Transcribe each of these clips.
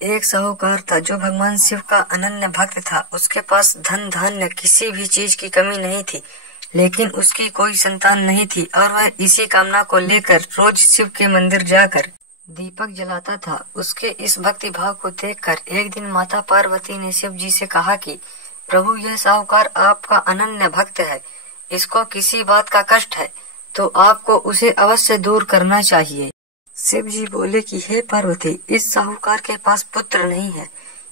एक साहूकार था जो भगवान शिव का अनन्य भक्त था। उसके पास धन धान्य किसी भी चीज की कमी नहीं थी, लेकिन उसकी कोई संतान नहीं थी और वह इसी कामना को लेकर रोज शिव के मंदिर जाकर दीपक जलाता था। उसके इस भक्ति भाव को देखकर एक दिन माता पार्वती ने शिव जी से कहा कि प्रभु, यह साहूकार आपका अनन्य भक्त है, इसको किसी बात का कष्ट है तो आपको उसे अवश्य दूर करना चाहिए। शिव जी बोले कि हे पार्वती, इस साहूकार के पास पुत्र नहीं है,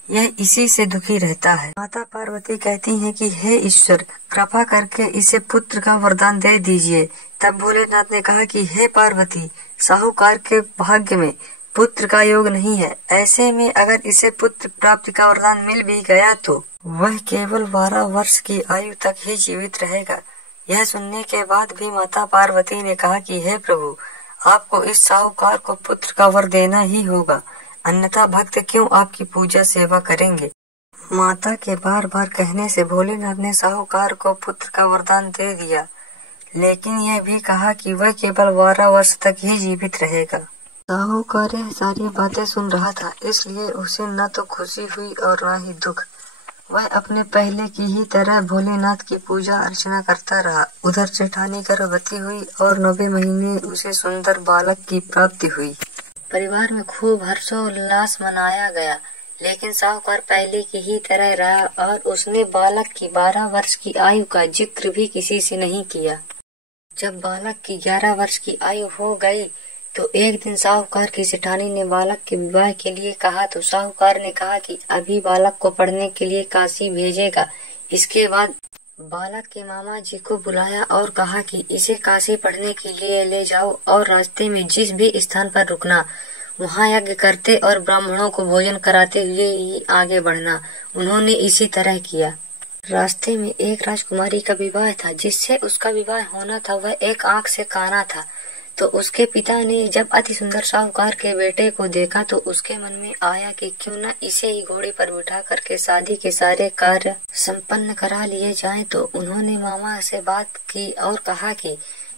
यह इसी से दुखी रहता है। माता पार्वती कहती हैं कि हे ईश्वर, कृपा करके इसे पुत्र का वरदान दे दीजिए। तब भोलेनाथ ने कहा कि हे पार्वती, साहूकार के भाग्य में पुत्र का योग नहीं है, ऐसे में अगर इसे पुत्र प्राप्ति का वरदान मिल भी गया तो वह केवल 12 वर्ष की आयु तक ही जीवित रहेगा। यह सुनने के बाद भी माता पार्वती ने कहा कि हे प्रभु, आपको इस साहूकार को पुत्र का वर देना ही होगा, अन्यथा भक्त क्यों आपकी पूजा सेवा करेंगे। माता के बार बार कहने से भोलेनाथ ने साहूकार को पुत्र का वरदान दे दिया, लेकिन यह भी कहा कि वह केवल 12 वर्ष तक ही जीवित रहेगा। साहूकार यह सारी बातें सुन रहा था, इसलिए उसे न तो खुशी हुई और न ही दुख। वह अपने पहले की ही तरह भोलेनाथ की पूजा अर्चना करता रहा। उधर जेठानी गर्भवती हुई और 9वें महीने उसे सुंदर बालक की प्राप्ति हुई। परिवार में खूब हर्षोल्लास मनाया गया, लेकिन साहूकार पहले की ही तरह रहा और उसने बालक की 12 वर्ष की आयु का जिक्र भी किसी से नहीं किया। जब बालक की 11 वर्ष की आयु हो गई तो एक दिन साहूकार की जेठानी ने बालक के विवाह के लिए कहा तो साहूकार ने कहा कि अभी बालक को पढ़ने के लिए काशी भेजेगा। इसके बाद बालक के मामा जी को बुलाया और कहा कि इसे काशी पढ़ने के लिए ले जाओ और रास्ते में जिस भी स्थान पर रुकना वहाँ यज्ञ करते और ब्राह्मणों को भोजन कराते हुए ही आगे बढ़ना। उन्होंने इसी तरह किया। रास्ते में एक राजकुमारी का विवाह था। जिससे उसका विवाह होना था वह एक आंख से काना था। तो उसके पिता ने जब अति सुंदर साहूकार के बेटे को देखा तो उसके मन में आया कि क्यों न इसे ही घोड़े पर बिठा करके शादी के सारे कार्य संपन्न करा लिए जाएं। तो उन्होंने मामा से बात की और कहा कि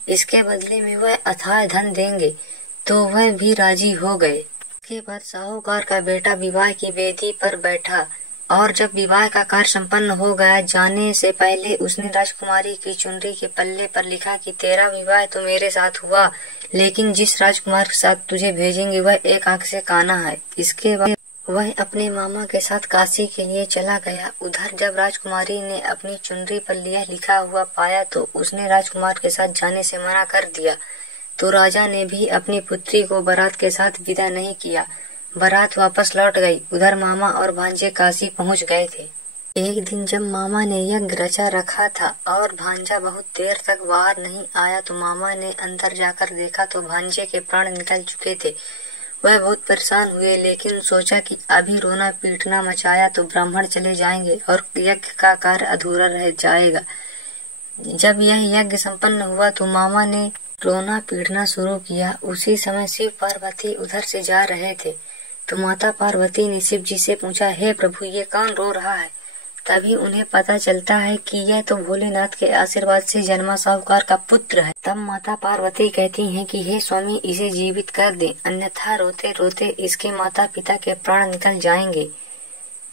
इसके बदले में वह अथाह धन देंगे, तो वह भी राजी हो गए। इसके बाद साहूकार का बेटा विवाह की वेदी पर बैठा और जब विवाह का कार्य संपन्न हो गया, जाने से पहले उसने राजकुमारी की चुनरी के पल्ले पर लिखा कि तेरा विवाह तो मेरे साथ हुआ, लेकिन जिस राजकुमार के साथ तुझे भेजेंगे वह एक आंख से काना है। इसके बाद वह अपने मामा के साथ काशी के लिए चला गया। उधर जब राजकुमारी ने अपनी चुनरी पर यह लिखा हुआ पाया तो उसने राजकुमार के साथ जाने से मना कर दिया। तो राजा ने भी अपनी पुत्री को बारात के साथ विदा नहीं किया। बारात वापस लौट गई। उधर मामा और भांजे काशी पहुंच गए थे। एक दिन जब मामा ने यज्ञ रचा रखा था और भांजा बहुत देर तक बाहर नहीं आया तो मामा ने अंदर जाकर देखा तो भांजे के प्राण निकल चुके थे। वह बहुत परेशान हुए, लेकिन सोचा कि अभी रोना पीटना मचाया तो ब्राह्मण चले जाएंगे और यज्ञ का कार्य अधूरा रह जाएगा। जब यह यज्ञ संपन्न हुआ तो मामा ने रोना पीटना शुरू किया। उसी समय शिव पार्वती उधर से जा रहे थे तो माता पार्वती ने शिव जी से पूछा, हे प्रभु, ये कौन रो रहा है। तभी उन्हें पता चलता है कि यह तो भोलेनाथ के आशीर्वाद से जन्मा साहूकार का पुत्र है। तब माता पार्वती कहती हैं कि हे स्वामी, इसे जीवित कर दे, अन्यथा रोते रोते इसके माता पिता के प्राण निकल जाएंगे।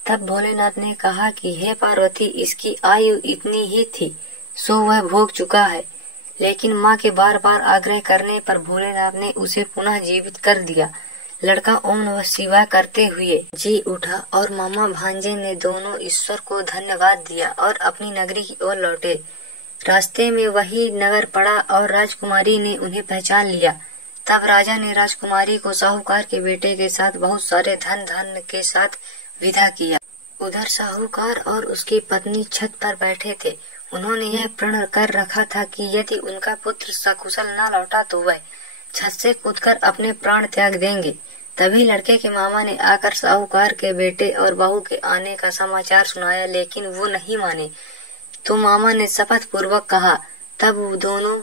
तब भोलेनाथ ने कहा कि हे पार्वती, इसकी आयु इतनी ही थी सो वह भोग चुका है। लेकिन माँ के बार बार आग्रह करने पर भोलेनाथ ने उसे पुनः जीवित कर दिया। लड़का ओम नमः शिवाय करते हुए जी उठा और मामा भांजे ने दोनों ईश्वर को धन्यवाद दिया और अपनी नगरी की ओर लौटे। रास्ते में वही नगर पड़ा और राजकुमारी ने उन्हें पहचान लिया। तब राजा ने राजकुमारी को साहूकार के बेटे के साथ बहुत सारे धन धान्य के साथ विदा किया। उधर साहूकार और उसकी पत्नी छत पर बैठे थे। उन्होंने यह प्रण कर रखा था कि यदि उनका पुत्र सकुशल न लौटा तो वह छत से कूदकर अपने प्राण त्याग देंगे। तभी लड़के के मामा ने आकर साहूकार के बेटे और बहू के आने का समाचार सुनाया, लेकिन वो नहीं माने। तो मामा ने शपथ पूर्वक कहा। तब वो दोनों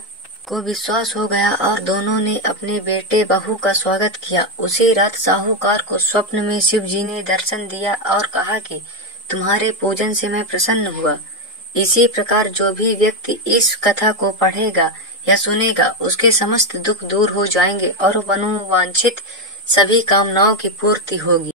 को विश्वास हो गया और दोनों ने अपने बेटे बहू का स्वागत किया। उसी रात साहूकार को स्वप्न में शिव जी ने दर्शन दिया और कहा कि तुम्हारे पूजन से मैं प्रसन्न हुआ। इसी प्रकार जो भी व्यक्ति इस कथा को पढ़ेगा या सुनेगा उसके समस्त दुख दूर हो जाएंगे और मनोवांछित सभी कामनाओं की पूर्ति होगी।